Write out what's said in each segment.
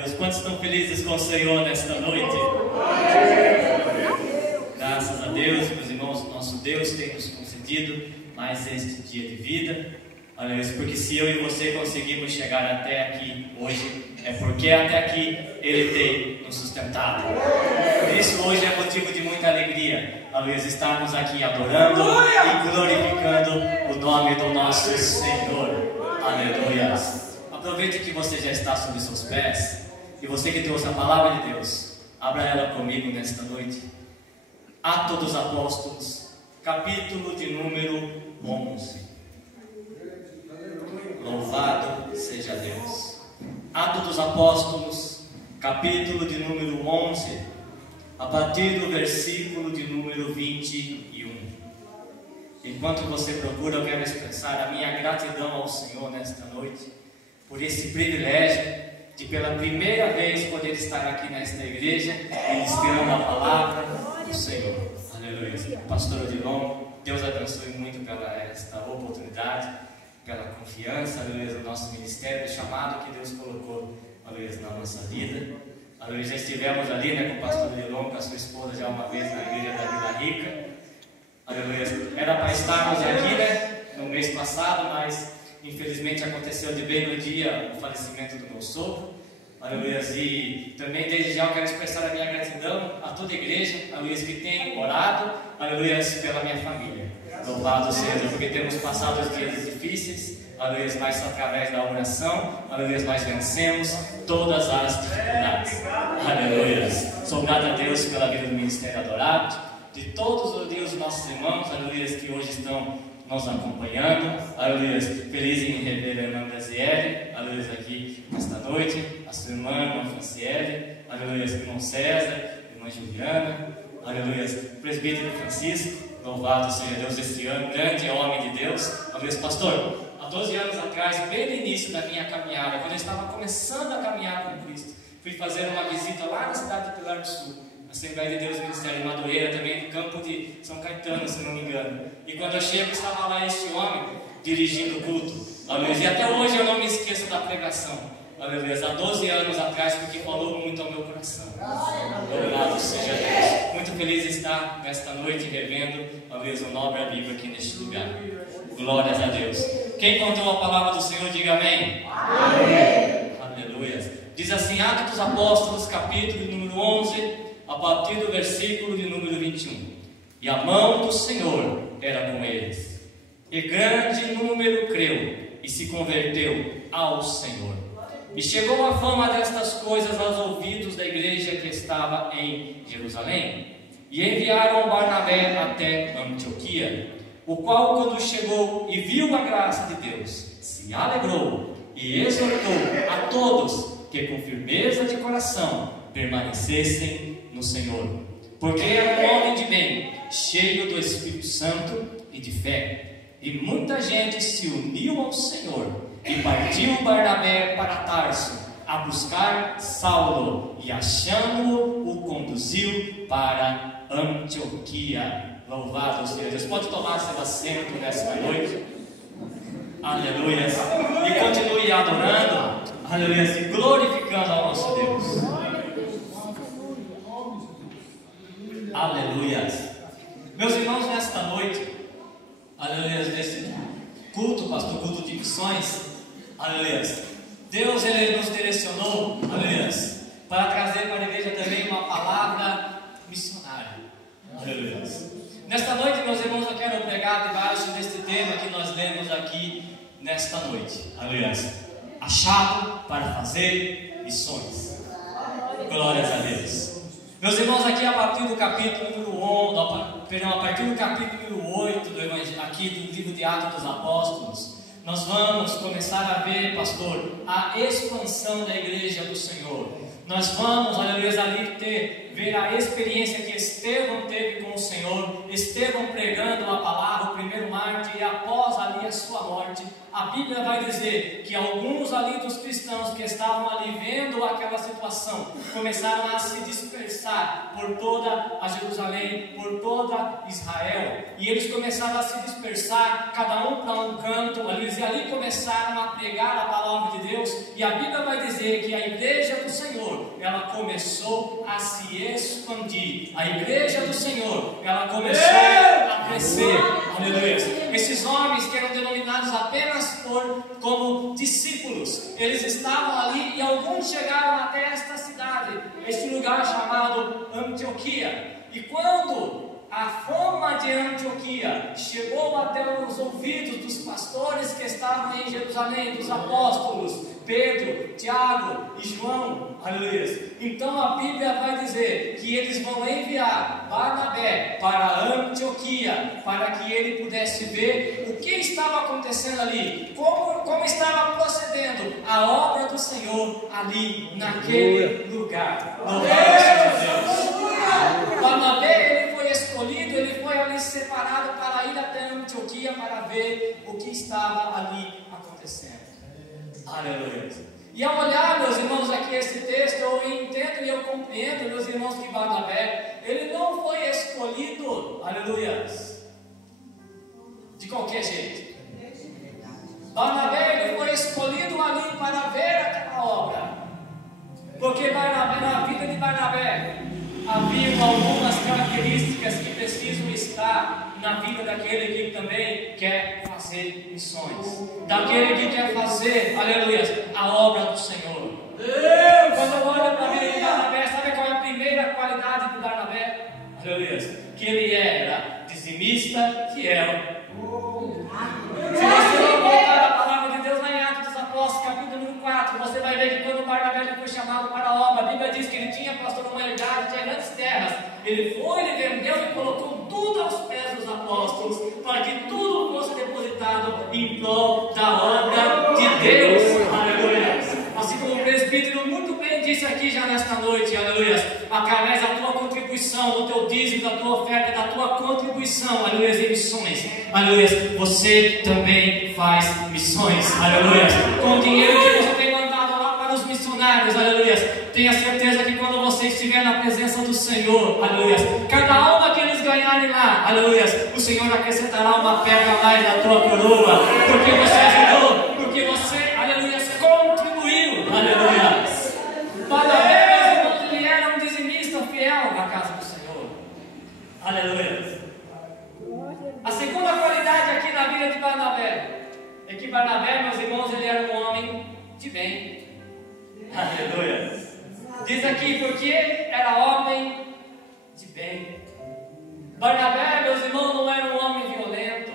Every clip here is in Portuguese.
Deus. Quantos estão felizes com o Senhor nesta noite? Graças a Deus, meus irmãos, nosso Deus tem nos concedido mais este dia de vida. Aleluia, porque se eu e você conseguimos chegar até aqui hoje, é porque até aqui Ele tem nos sustentado. Por isso hoje é motivo de muita alegria, aleluia, estarmos aqui adorando e glorificando o nome do nosso Senhor. Aleluia. Aproveite que você já está sobre seus pés, e você que trouxe a palavra de Deus, abra ela comigo nesta noite. Atos dos Apóstolos, capítulo de número 11. Louvado seja Deus. Atos dos Apóstolos, capítulo de número 11, a partir do versículo de número 21. Enquanto você procura, eu quero expressar a minha gratidão ao Senhor nesta noite, por esse privilégio de pela primeira vez poder estar aqui nesta igreja, ministrando a palavra do Senhor. Aleluia. Pastor Odilon, Deus abençoe muito pela esta oportunidade, pela confiança, aleluia, do nosso ministério, do chamado que Deus colocou, aleluia, na nossa vida. Aleluia, já estivemos ali, né, com o pastor Odilon, com a sua esposa, já uma vez na igreja da Vila Rica. Aleluia, era para estarmos aqui, né, no mês passado, mas infelizmente aconteceu de bem no dia o falecimento do meu sogro. Aleluia, e também desde já eu quero expressar a minha gratidão a toda a igreja, aleluia, que tem orado, aleluia, pela minha família. Louvado seja, porque temos passado os dias difíceis, aleluia, mas através da oração, aleluia, nós vencemos todas as dificuldades. Aleluia. Sou grato a Deus pela vida do Ministério Adorado, de todos os Deus nossos irmãos, aleluia, que hoje estão nos acompanhando. Aleluia, feliz em rever a irmã Graziele, aleluia, aqui nesta noite, a sua irmã, a irmã Franciele, aleluia, irmão César, irmã Juliana, aleluia, presbítero Francisco. Louvado seja Deus, este ano, grande homem de Deus. Aleluia, pastor, há 12 anos atrás, bem no início da minha caminhada, quando eu estava começando a caminhar com Cristo, fui fazer uma visita lá na cidade de Pilar do Sul, Assembleia de Deus Ministério em Madureira, também no campo de São Caetano, se não me engano. E quando eu chego, estava lá este homem dirigindo o culto. Aleluia. E até hoje eu não me esqueço da pregação. Aleluia. Há 12 anos atrás, porque falou muito ao meu coração. Louvado seja Deus. Muito feliz de estar nesta noite revendo, aleluia, o nobre amigo aqui neste lugar. Glórias a Deus. Quem contou a palavra do Senhor, diga amém. Amém. Aleluia. Diz assim, Atos dos Apóstolos, capítulo número 11, a partir do versículo de número 21. E a mão do Senhor era com eles, e grande número creu e se converteu ao Senhor. E chegou a fama destas coisas aos ouvidos da igreja que estava em Jerusalém. E enviaram Barnabé até Antioquia, o qual, quando chegou e viu a graça de Deus, se alegrou e exortou a todos que com firmeza de coração permanecessem no Senhor, porque era um homem de bem, cheio do Espírito Santo e de fé. E muita gente se uniu ao Senhor, e partiu Barnabé para Tarso a buscar Saulo, e achando-o, o conduziu para Antioquia. Louvado seja Deus. Pode tomar seu assento nesta noite. Aleluia. E continue adorando, aleluia, e glorificando ao nosso Deus. Aleluia. Meus irmãos, nesta noite, aleluia, neste culto, pastor, culto de missões, aleluia, Deus, Ele nos direcionou, aleluia, para trazer para a igreja também uma palavra missionária. Aleluia. Nesta noite, meus irmãos, eu quero pregar debaixo deste tema que nós lemos aqui nesta noite. Aleluia. A chave para fazer missões. Glórias a Deus. Meus irmãos, aqui a partir do capítulo número 11, a partir do capítulo número 8 do Evangelho, aqui do livro de Atos dos Apóstolos, nós vamos começar a ver, pastor, a expansão da igreja do Senhor. Nós vamos, aleluia, ali ver a experiência que Estevão teve com o Senhor, Estevão pregando a palavra, o primeiro mártir, e após ali a sua morte, a Bíblia vai dizer que alguns ali dos cristãos que estavam ali vendo aquela situação, começaram a se dispersar por toda a Jerusalém, por toda Israel, e eles começaram a se dispersar, cada um para um canto, e ali começaram a pregar a palavra de Deus, e a Bíblia vai dizer que a igreja do Senhor, ela começou a se expandir, a igreja do Senhor, ela começou a crescer, aleluia. Esses homens que eram denominados apenas como discípulos, eles estavam ali e alguns chegaram até esta cidade, este lugar chamado Antioquia. E quando a fama de Antioquia chegou até os ouvidos dos pastores que estavam em Jerusalém, dos apóstolos Pedro, Tiago e João, aleluia, então a Bíblia vai dizer que eles vão enviar Barnabé para Antioquia, para que ele pudesse ver o que estava acontecendo ali, como estava procedendo a obra do Senhor ali naquele lugar. Louvado seja Deus. Barnabé, ele foi escolhido, ele foi ali separado para ir até Antioquia para ver o que estava ali acontecendo. Aleluia. E ao olhar, meus irmãos, aqui esse texto, eu entendo e eu compreendo, meus irmãos, que Barnabé, ele não foi escolhido, aleluia, de qualquer jeito. Barnabé, ele foi escolhido ali para ver aquela obra, porque Barnabé, na vida de Barnabé havia algumas características que precisam estar na vida daquele que também quer fazer missões, daquele que quer fazer, aleluia, a obra do Senhor. Quando eu olho para a vida de Barnabé, sabe qual é a primeira qualidade de Barnabé? Aleluia, que ele era dizimista fiel. Se você não voltar a palavra de Deus lá em Atos dos Apóstolos, capítulo número 4, você vai ver que quando Barnabé foi chamado para a obra, a Bíblia diz que ele tinha, pastor, uma herdade de grandes terras. Ele foi, ele vendeu e colocou tudo aos pés dos apóstolos, para que tudo fosse depositado em prol da obra de Deus. Aleluia. Assim como o presbítero muito bem disse aqui já nesta noite, aleluia, através da tua contribuição, do teu dízimo, da tua oferta, da tua contribuição, aleluia, em missões, aleluia, você também faz missões, aleluia, com o dinheiro que você tem mandado lá para os missionários, aleluia, tenha certeza que quando você estiver na presença do Senhor, aleluia, cada alma que eles ganharem lá, aleluia, o Senhor acrescentará uma pedra a mais na tua coroa, porque você ajudou, porque você, aleluia, contribuiu, aleluia. Barnabé, meus irmãos, ele era um dizimista fiel na casa do Senhor, aleluia. A segunda qualidade aqui na vida de Barnabé é que Barnabé, meus irmãos, ele era um homem de bem, aleluia. Diz aqui, porque era homem de bem. Barnabé, meus irmãos, não era um homem violento.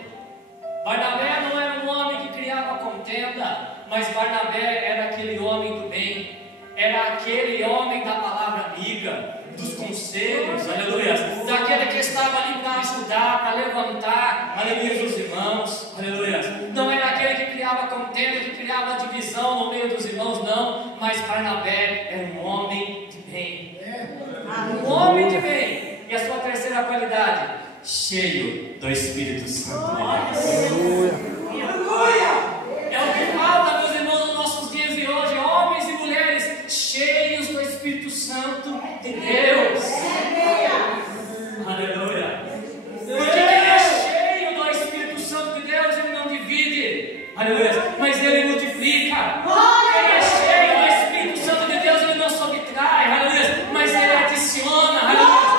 Barnabé não era um homem que criava contenda, mas Barnabé era aquele homem do bem. Era aquele homem da palavra amiga, dos conselhos, aleluia, daquele que estava ali para ajudar, para levantar, aleluia, os irmãos, aleluia. Não era aquele que criava contenda, que criava divisão no meio dos irmãos, não, mas Barnabé era um homem de bem, um homem de bem. E a sua terceira qualidade, cheio do Espírito Santo de Deus. Aleluia! É o que falta, meus irmãos, nos nossos dias de hoje, homens e mulheres cheios do Espírito Santo de Deus. Aleluia! Porque quem é cheio do Espírito Santo de Deus, ele não divide, aleluia, mas ele multiplica. Quem é cheio do Espírito Santo de Deus, ele não subtrai, aleluia, mas ele adiciona, aleluia.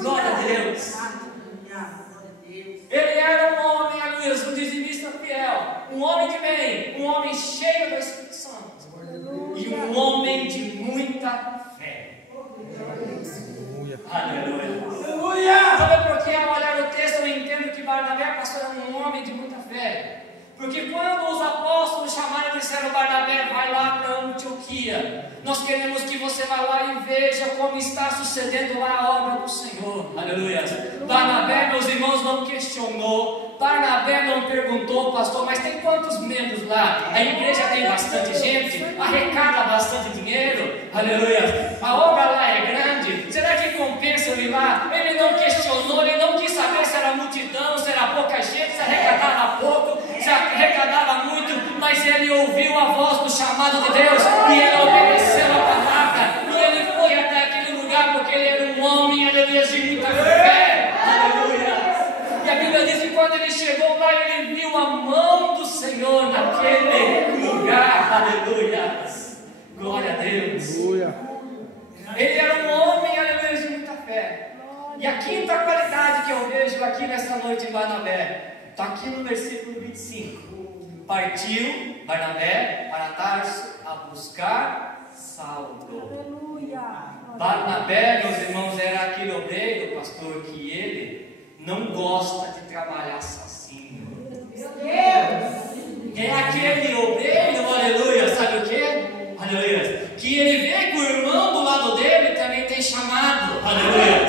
Glória a Deus. Ele era um homem, aleluia, um dizimista fiel, um homem de bem, um homem cheio do Espírito Santo e um homem de muita fé. Aleluia. Sabe por que ao olhar o texto eu entendo que Barnabé, pastor, era um homem de muita fé? Porque quando os apóstolos chamaram e disseram: Barnabé, vai lá para Antioquia, Nós queremos que você vá lá e veja como está sucedendo lá a obra do Senhor. Aleluia. Barnabé, meus irmãos, não questionou. Barnabé não perguntou, pastor, mas tem quantos membros lá? A igreja tem bastante gente, arrecada bastante dinheiro. Aleluia. A obra lá é grande. Será que compensa eu ir lá? Ele não questionou, ele não quis saber se era multidão, se era pouca gente, se arrecadava pouco, se arrecadava muito, mas ele ouviu a voz do chamado de Deus e ele obedeceu a palavra e ele foi até aquele lugar porque ele era um homem, aleluia, de muita fé. Aleluia. E a Bíblia diz que quando ele chegou lá, ele viu a mão do Senhor naquele lugar. Aleluia. Glória a Deus. Aleluia. Ele era um homem, aleluia, de muita fé. E a quinta qualidade que eu vejo aqui nessa noite em Barnabé, está aqui no versículo 25. Partiu Barnabé para Tarso a buscar Saulo. Aleluia. Barnabé, meus irmãos, era aquele obreiro, pastor, que ele não gosta de trabalhar sozinho. É aquele obreiro, aleluia, sabe o que? Aleluia. Que ele vê que o irmão do lado dele também tem chamado. Aleluia.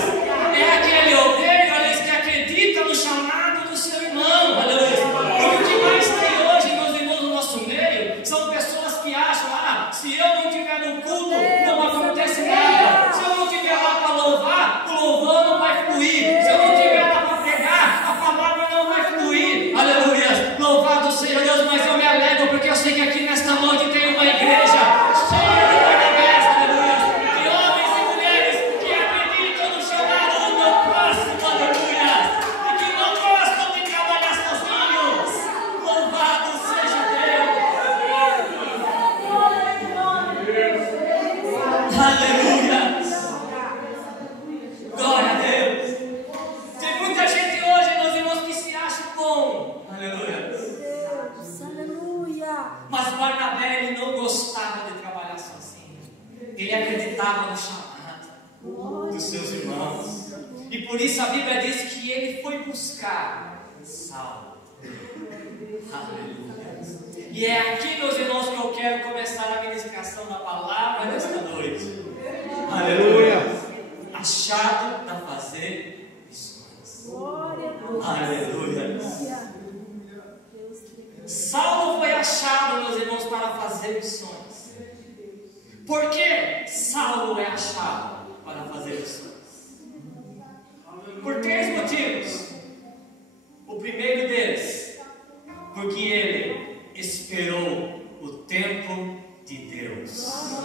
É aquele obreiro, aleluia, que acredita no chamado do seu irmão. Aleluia. Porque o que mais tem hoje, meus irmãos, no nosso meio, são pessoas que acham, se eu não estiver no culto, não acontece nada. Se eu não estiver lá para louvar, o louvor não vai fluir. Se eu não estiver lá para pregar, a palavra não vai fluir. Aleluia. Louvado seja Deus, mas eu me alegro porque eu sei que aqui nesta noite tem uma igreja cheia de Barnabés, aleluia, de homens e mulheres que acreditam no chamado do meu próximo, aleluia, e que não gostam de trabalhar sozinhos. Louvado seja Deus. Aleluia. Glória a Deus. Tem muita gente hoje, meus irmãos, que se acha bom. Aleluia. Mas Barnabé, ele não gostava de trabalhar sozinho. Ele acreditava no chamado dos seus irmãos. E por isso a Bíblia diz que ele foi buscar Saulo. Aleluia. E é aqui, meus irmãos, que eu quero começar a ministração da palavra nesta noite. Aleluia. Achado para fazer missões. Aleluia. Saulo foi achado, meus irmãos, para fazer missões. Por que Saulo é achado para fazer missões? Por 3 motivos. O primeiro deles, porque ele esperou o tempo de Deus.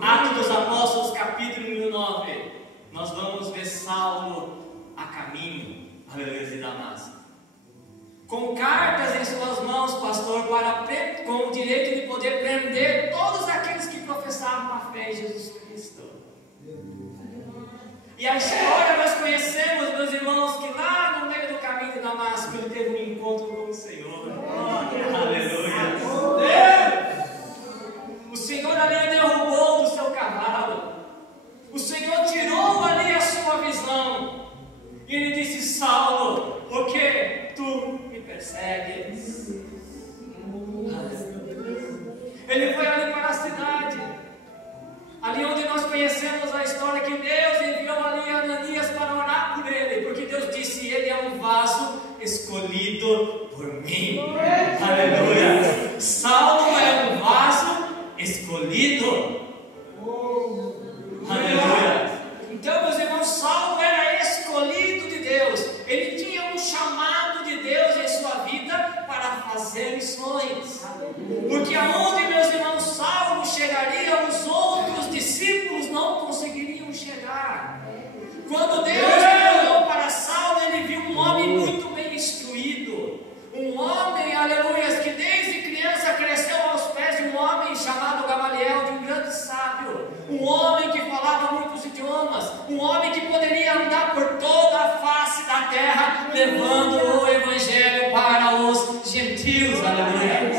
Atos dos Apóstolos, capítulo 9. Nós vamos ver Saulo a caminho, aleluia, de Damasco, com cartas em suas mãos, pastor, com o direito de poder prender todos aqueles que professavam a fé em Jesus Cristo. E a história nós conhecemos, meus irmãos, que lá no meio do caminho de Damasco ele teve um encontro com o Senhor. Aleluia. O Senhor ali derrubou do seu cavalo. O Senhor tirou ali a sua visão. E ele disse: Saulo, por que tu me persegues? Ele foi ali para a cidade, ali onde nós conhecemos a história que Deus enviou ali Ananias para orar por ele, porque Deus disse: ele é um vaso escolhido por mim. Aleluia. Saulo é um vaso escolhido. Aleluia. Então, meus irmãos, Saulo era escolhido de Deus. Ele tinha um chamado de Deus em sua vida para fazer missões. Porque aonde, meus irmãos, Saulo chegaria, os outros discípulos não conseguiriam chegar. Quando Deus olhou para Saulo, ele viu um homem muito bem instruído. Um homem, aleluia, que desde criança cresceu aos pés de um homem chamado Gamaliel, de um grande sábio. Um homem que falava muitos idiomas. Um homem que poderia andar por toda a face da terra, levando o evangelho para os gentios. Aleluia.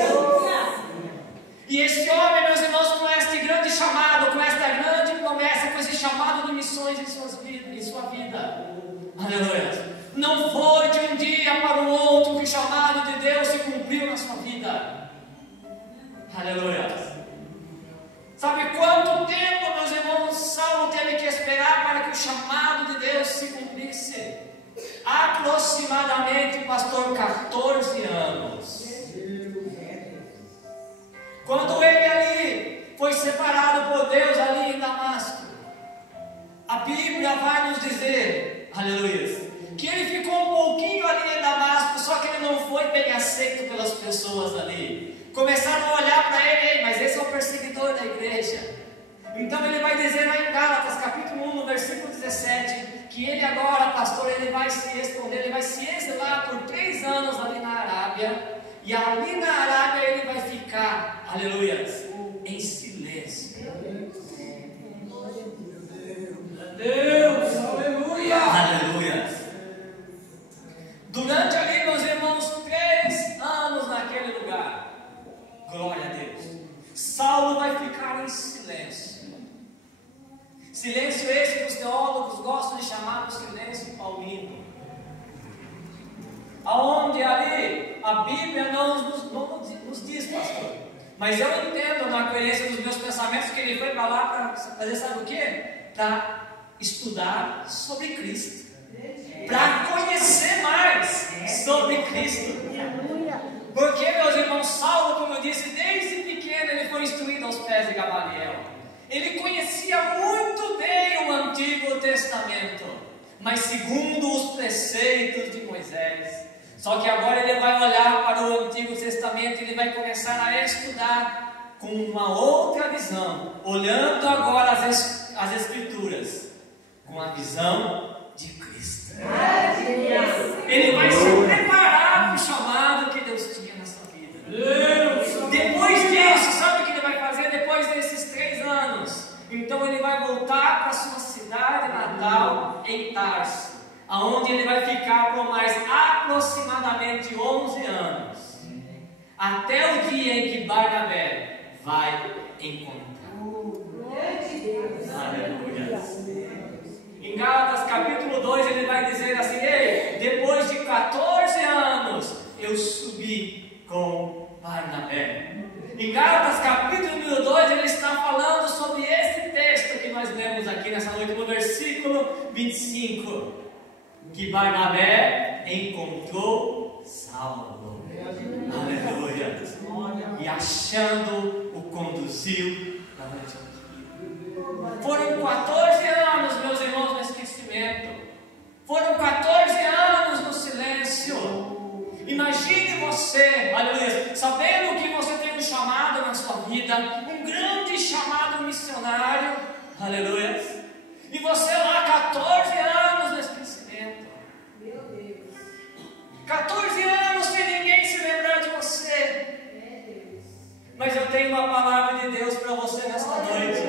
E esse homem, meus irmãos, com este grande chamado, com esta grande promessa, com esse chamado de missões em sua vida. Aleluia. Não foi de um dia para o outro que o chamado de Deus se cumpriu na sua vida. Aleluia. Quando ele ali foi separado por Deus ali em Damasco, a Bíblia vai nos dizer, aleluia, que ele ficou um pouquinho ali em Damasco, só que ele não foi bem aceito pelas pessoas ali. Começaram a olhar para ele, mas esse é o perseguidor da igreja. Então ele vai dizer lá em Gálatas, capítulo 1, no versículo 17, que ele agora, pastor, ele vai se esconder, ele vai se exilar por 3 anos ali na Arábia, e ali na Arábia ele vai ficar, aleluia, em silêncio. Deus, aleluia, aleluia. Durante ali, meus irmãos, 3 anos naquele lugar, glória a Deus, Saulo vai ficar em silêncio. Silêncio esse que os teólogos gostam de chamar de silêncio paulino, aonde ali a Bíblia não nos diz, pastor, mas eu entendo na coerência dos meus pensamentos que ele foi para lá para fazer, sabe o que? Para estudar sobre Cristo, para conhecer mais sobre Cristo. Porque, meus irmãos, Saulo, como eu disse, desde pequeno ele foi instruído aos pés de Gamaliel. Ele conhecia muito bem o Antigo Testamento, mas segundo os preceitos de Moisés. Só que agora ele vai olhar para o Antigo Testamento e ele vai começar a estudar com uma outra visão, olhando agora as Escrituras com a visão de Cristo. Ele vai se preparar para o chamado que Deus tinha na sua vida. Depois disso, sabe o que ele vai fazer depois desses 3 anos? Então ele vai voltar para sua cidade natal, em Tarso, aonde ele vai ficar por mais aproximadamente 11 anos, até o dia em que Barnabé vai encontrar. Aleluia. Em Gálatas capítulo 2 ele vai dizer assim: ei, depois de 14 anos eu subi com Barnabé. Em Gálatas capítulo número 2 ele está falando sobre esse texto que nós lemos aqui nessa noite, no versículo 25, que Barnabé encontrou Saulo, aleluia, e achando o conduziu para Antioquia. Foram 14 anos, meus irmãos, no esquecimento. Foram 14 anos no silêncio. Imagine você, aleluia, sabendo que você tem um chamado na sua vida, um grande chamado missionário, aleluia, e você lá 14 anos no esquecimento. 14 anos sem ninguém se lembrar de você. Mas eu tenho uma palavra de Deus para você nesta noite.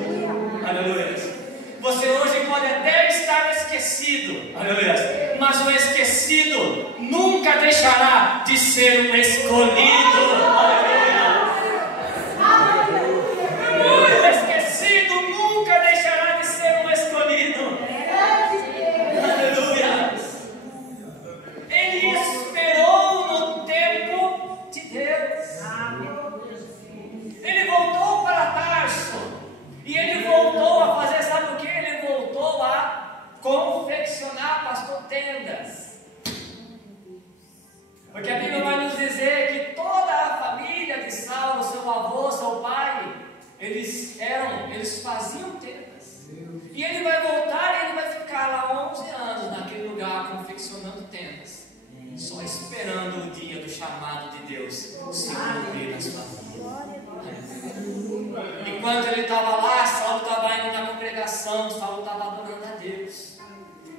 Aleluia. Você hoje pode até estar esquecido, aleluia, mas o esquecido nunca deixará de ser um escolhido. Aleluia. O esquecido nunca deixará de ser um escolhido. Aleluia. Ele esperou no tempo de Deus. Ele voltou para Tarso. E ele voltou a fazer, sabe o que? Ele voltou a confeccionar, pastor, tendas. Porque a Bíblia vai nos dizer que toda a família de Saulo, seu avô, seu pai, eles faziam tendas. E ele vai voltar e ele vai ficar lá 11 anos naquele lugar confeccionando tendas, só esperando o dia do chamado de Deus se cumprir na sua vida. Enquanto ele estava lá, Saulo estava indo na congregação, Saulo estava adorando a Deus.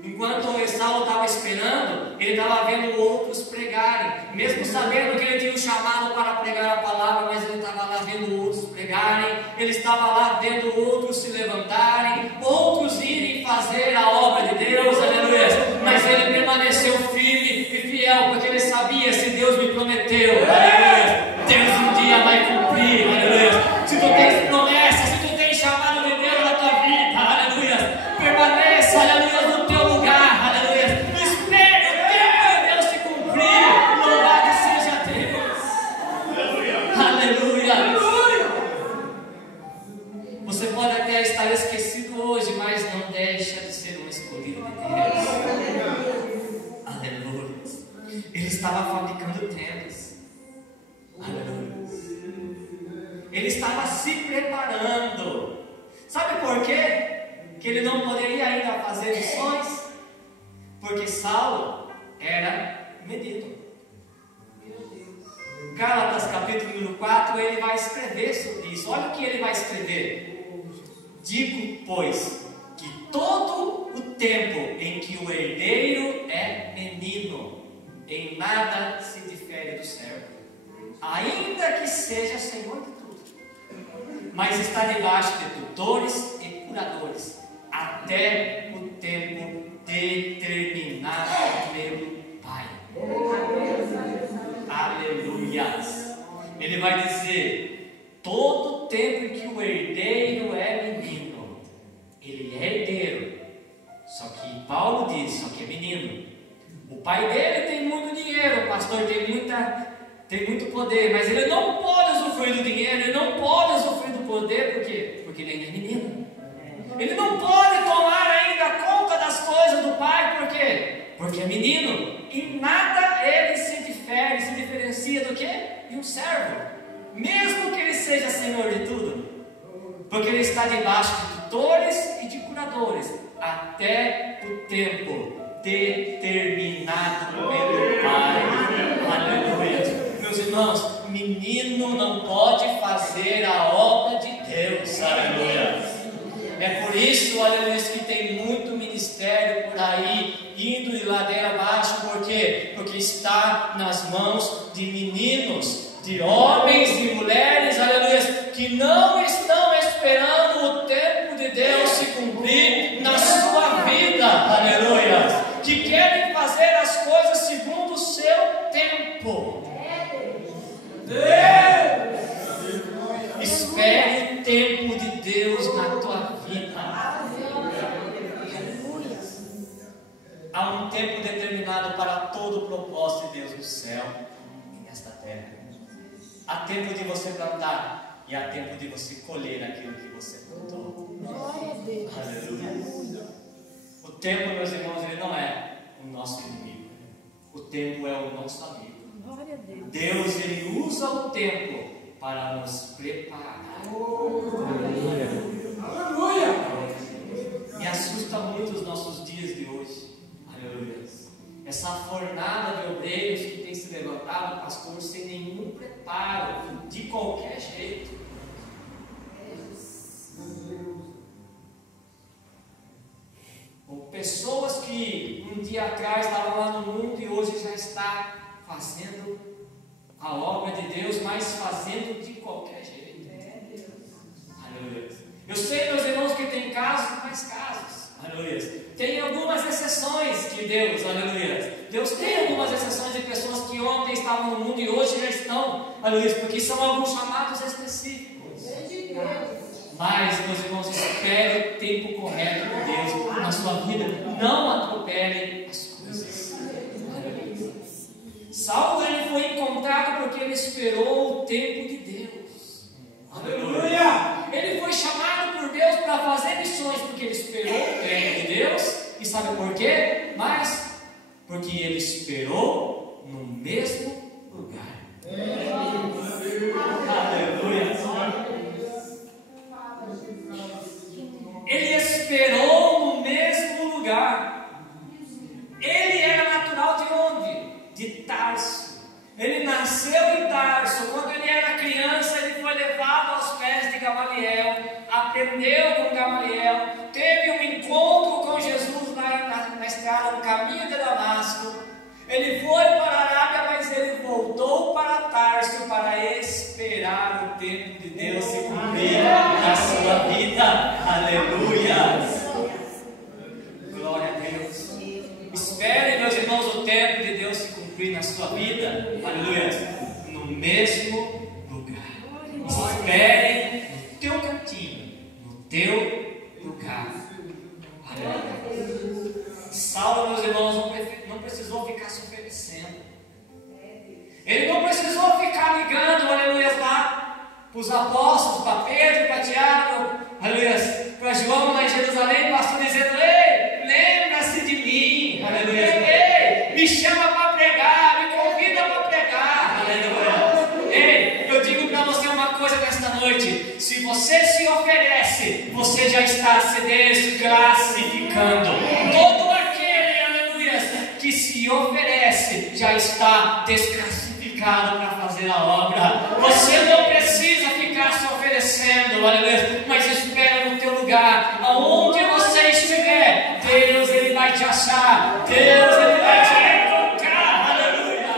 Enquanto Saulo estava esperando, ele estava vendo outros pregarem, mesmo sabendo que ele tinha um chamado para pregar a palavra, mas ele estava lá vendo outros pregarem, ele estava lá vendo outros se levantarem, outros irem fazer a obra de Deus, aleluia. Mas ele permaneceu firme e fiel, porque ele sabia: se Deus me prometeu, aleluia, Deus um dia vai cumprir, aleluia. Se tu tens promessa, se tu tens chamado de Deus na tua vida, aleluia, permaneça, aleluia, no teu lugar, aleluia. Espere o tempo de Deus se cumprir. Louvado seja Deus, aleluia. Você pode até estar esquecido hoje, mas não deixa de ser um escolhido de Deus. Aleluia. Ele estava fabricando tendas. Aleluia. ele estava se preparando. Sabe por quê que ele não poderia ainda fazer missões? Porque Saulo era menino. Gálatas capítulo número 4, ele vai escrever sobre isso. Olha o que ele vai escrever. Digo, pois, que todo o tempo em que o herdeiro é menino, em nada se difere do servo, ainda que seja senhor de tudo, mas está debaixo de tutores e curadores, até o tempo determinado pelo Pai. Aleluias. Ele vai dizer: todo o tempo em que o herdeiro é menino, ele é herdeiro. Só que Paulo diz, só que é menino. O pai dele tem muito dinheiro, o pastor tem muito poder, mas ele não pode usufruir do dinheiro, ele não pode usufruir do poder, por quê? Porque ele ainda é menino. Ele não pode tomar ainda conta das coisas do pai, por quê? Porque é menino. Em nada ele se diferencia do que? De um servo, mesmo que ele seja senhor de tudo, porque ele está debaixo de tutores e de curadores, até o tempo determinado pelo Pai. Aleluia. Meus irmãos, menino não pode fazer a obra de Deus. Aleluia. É por isso, aleluia, que tem muito ministério por aí, indo de ladeira abaixo. Por quê? Porque está nas mãos de meninos, de homens e mulheres, aleluia, que não estão esperando o tempo de Deus se cumprir na sua vida, aleluia, que querem fazer as coisas segundo o seu tempo. Espere o tempo de Deus na tua vida. Há um tempo determinado para todo o propósito de Deus no céu e nesta terra. Há tempo de você plantar e há tempo de você colher aquilo que você plantou. Aleluia. O tempo, meus irmãos, ele não é o nosso inimigo. O tempo é o nosso amigo. Deus, ele usa o tempo para nos preparar. Aleluia. Me assusta muito os nossos dias de hoje. Aleluia. Essa fornada de obreiros que tem se levantado, pastor, sem nenhum preparo, de qualquer jeito. Ou pessoas que um dia atrás estavam lá no mundo e hoje já está fazendo a obra de Deus, mas fazendo de qualquer jeito. Aleluia. Eu sei, meus irmãos, que tem casos e mais casos. Aleluia. Tem algumas exceções que Deus, aleluia, Deus tem algumas exceções de pessoas que ontem estavam no mundo e hoje já estão, aleluia, porque são alguns chamados específicos. Mas, meus irmãos, espere o tempo correto de Deus na sua vida. Não atropele as coisas. Aleluia. Saulo, ele foi encontrado porque ele esperou o tempo de Deus. Aleluia. Ele foi chamado por Deus para fazer missões porque ele esperou o tempo de Deus. E sabe por quê? Mas porque ele esperou no mesmo lugar. Aleluia. Ele esperou no mesmo lugar. Ele era natural de onde? De Tarso. Ele nasceu em Tarso. Quando ele era criança, ele foi levado aos pés de Gamaliel, aprendeu com Gamaliel, teve um encontro com Jesus lá na estrada, no caminho de Damasco. Ele foi para a Arábia, mas ele voltou para Tarso para esperar o tempo de Deus se cumprir na sua vida. Aleluia! Glória a Deus. Espere, meus irmãos, o tempo de Deus se cumprir na sua vida. Aleluia! No mesmo lugar. Espere no teu cantinho, no teu lugar. Aleluia! Saulo, meus irmãos, não precisou ficar se oferecendo. Ele não precisou ficar ligando, aleluia, lá para os apóstolos, para Pedro, para Tiago, aleluia, para João lá em Jerusalém, pastor dizendo: ei, lembra-se de mim, aleluia, ei, me chama para pregar, me convida para pregar, aleluia. Ei, eu digo para você uma coisa nesta noite, se você se oferece, você já está se desclassificando. Todo aquele, aleluia, que se oferece, já está desclassificado para fazer a obra. Você não precisa ficar se oferecendo, aleluia, mas espera no teu lugar, aonde você estiver, Deus ele vai te achar, Deus ele vai te encontrar, aleluia,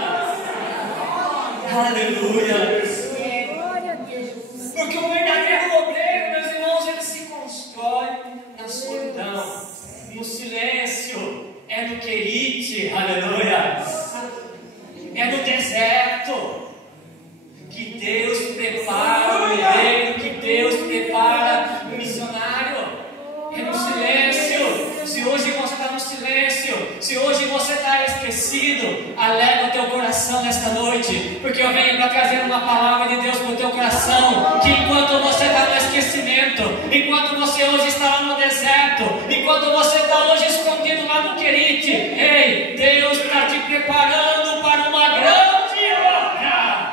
aleluia. Porque o verdadeiro obreiro, meus irmãos, ele se constrói na solidão, no silêncio, é no querite, aleluia, é no deserto que Deus prepara o obreiro, que Deus prepara o missionário, é no silêncio. Se hoje você está no silêncio, se hoje você está esquecido, alegra o teu coração nesta noite, porque eu venho para trazer uma palavra de Deus para o teu coração, que enquanto você está no esquecimento, enquanto você hoje está lá no deserto, enquanto você está hoje escondido lá no querite, ei, Deus está te preparando para uma grande obra.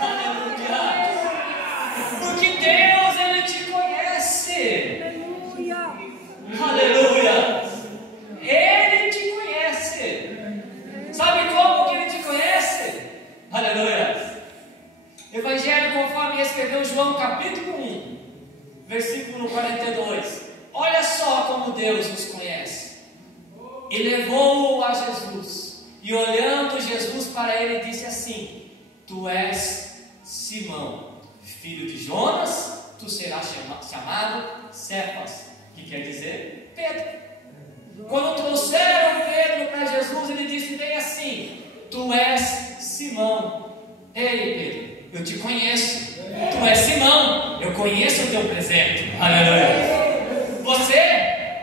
Aleluia, porque Deus ele te conhece. Aleluia, ele te conhece. Sabe como que ele te conhece? Aleluia. Evangelho conforme escreveu João capítulo 1, versículo 42. Olha só como Deus nos conhece. E levou-o a Jesus, e olhando Jesus para ele disse assim: Tu és Simão, filho de Jonas, tu serás chamado Cefas, que quer dizer Pedro. Quando trouxeram Pedro para Jesus, ele disse bem assim: Tu és Simão. Ei, Pedro, eu te conheço. Tu és Simão, eu conheço o teu presente. Aleluia. Você,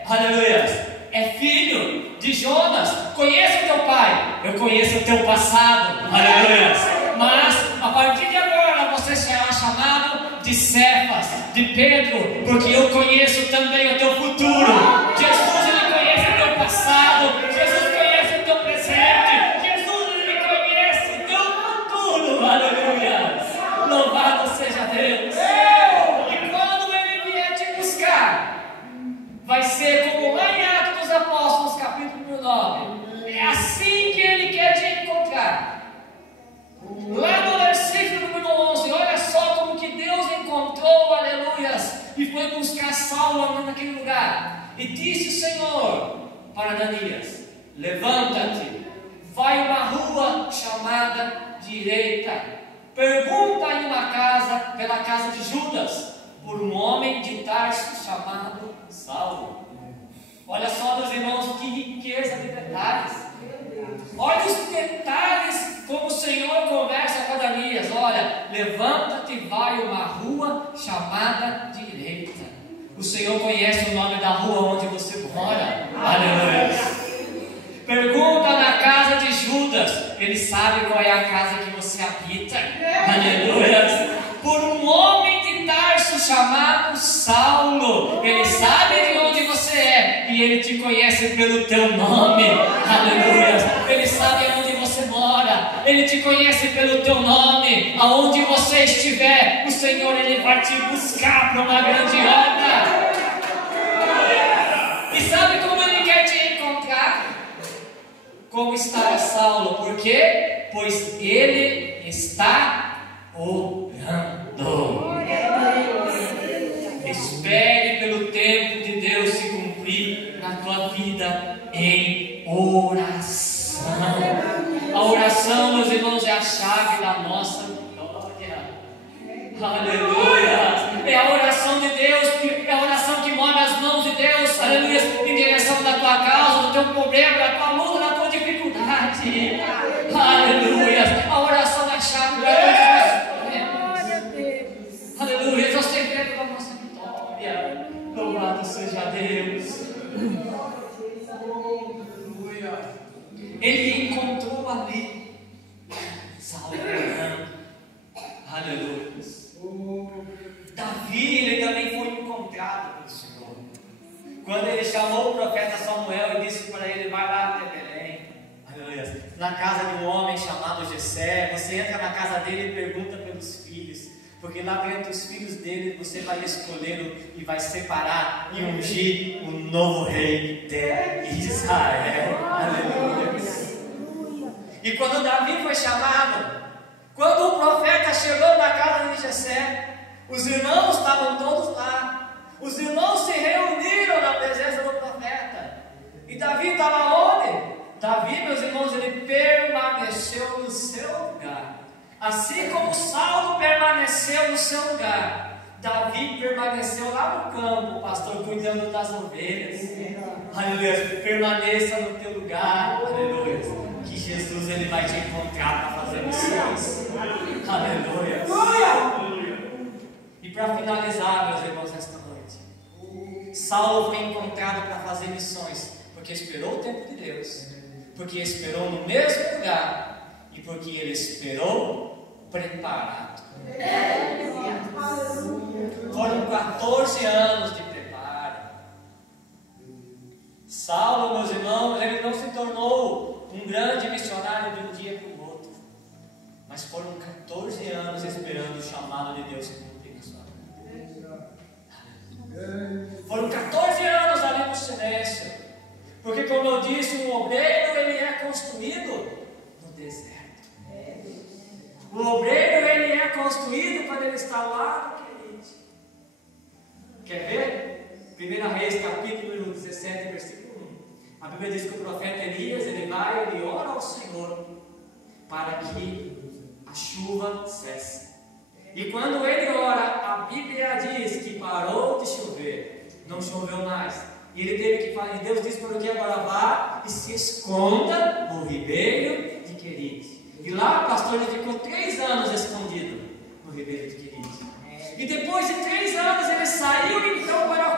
aleluia, é filho de Jonas. Conheço o teu pai, eu conheço o teu passado. Aleluia. Mas a partir de agora você será chamado de Cefas, de Pedro, porque eu conheço também o teu futuro. Jesus ele conhece o teu passado, Jesus conhece o teu presente, Jesus ele conhece o teu futuro. Aleluia. Louvado seja Deus. E quando ele vier te buscar, vai ser como lá em Atos dos Apóstolos capítulo 9. É assim que ele quer te encontrar. Lá no versículo número 11, olha só como que Deus encontrou, aleluias, e foi buscar Saulo naquele lugar. E disse o Senhor para Ananias: Levanta-te, vai a uma rua chamada Direita, pergunta em uma casa, pela casa de Judas, por um homem de Tarso chamado Saulo. Olha só, meus irmãos, que riqueza de detalhes. Olha os detalhes como o Senhor conversa com Ananias. Olha, levanta-te e vai a uma rua chamada Direita. O Senhor conhece o nome da rua onde você mora. Aleluia. Pergunta na casa de Judas. Ele sabe qual é a casa que você habita. Aleluia. Por um homem de Tarso chamado Saulo. Ele sabe de onde você é e ele te conhece pelo teu nome. Aleluia. Ele sabe onde você mora. Ele te conhece pelo teu nome. Aonde você estiver, o Senhor ele vai te buscar para uma grande obra. E sabe como ele quer te encontrar? Como está Saulo? Por quê? Pois ele está orando. Espere pelo tempo de Deus se cumprir na tua vida em oração. A oração, meus irmãos, é a chave da nossa vitória. Aleluia. É a oração de Deus, é a oração que move as mãos de Deus, aleluia, em direção da tua causa, do teu problema, da tua luta, da tua dificuldade. Aleluia. A oração é a chave da nossa vitória. Aleluia. É o segredo da nossa vitória. Louvado seja Deus. Ele encontrou ali Saulo orando. Aleluia. Davi, ele também foi encontrado pelo Senhor. Quando ele chamou o profeta Samuel e disse para ele: vai lá até Belém, aleluia, na casa de um homem chamado Jessé. Você entra na casa dele e pergunta pelos filhos, porque Porque lá dentro os filhos dele você vai escolher e vai separar e ungir o novo rei de Israel. Aleluia. E quando Davi foi chamado, quando o profeta chegou na casa de Jessé, os irmãos estavam todos lá. Os irmãos se reuniram na presença do profeta. E Davi estava onde? Davi, meus irmãos, ele permaneceu no seu lugar. Assim como Saulo permaneceu no seu lugar, Davi permaneceu lá no campo, o pastor cuidando das ovelhas. Aleluia. Permaneça no teu lugar. Aleluia. Que Jesus ele vai te encontrar para fazer missões. Aleluia. E para finalizar, meus irmãos, nesta noite, Saulo foi encontrado para fazer missões, porque esperou o tempo de Deus, porque esperou no mesmo lugar e porque ele esperou preparado. Foram 14 anos de preparo. Saulo, meus irmãos, ele não se tornou um grande missionário de um dia para o outro, mas foram 14 anos esperando o chamado de Deus se cumprir na sua vida. Foram 14 anos ali no silêncio, porque como eu disse, um obreiro ele é construído no deserto. O obreiro ele é construído quando ele está lá no querido. Quer ver? 1 Reis capítulo 17, versículo 1. A Bíblia diz que o profeta Elias ele vai, ele ora ao Senhor para que a chuva cesse. E quando ele ora, a Bíblia diz que parou de chover, não choveu mais. E ele teve que falar, e Deus disse para o que agora vá e se esconda no ribeiro de Querite. E lá, pastor, ele ficou 3 anos escondido no ribeiro de Querite. E depois de 3 anos ele saiu então para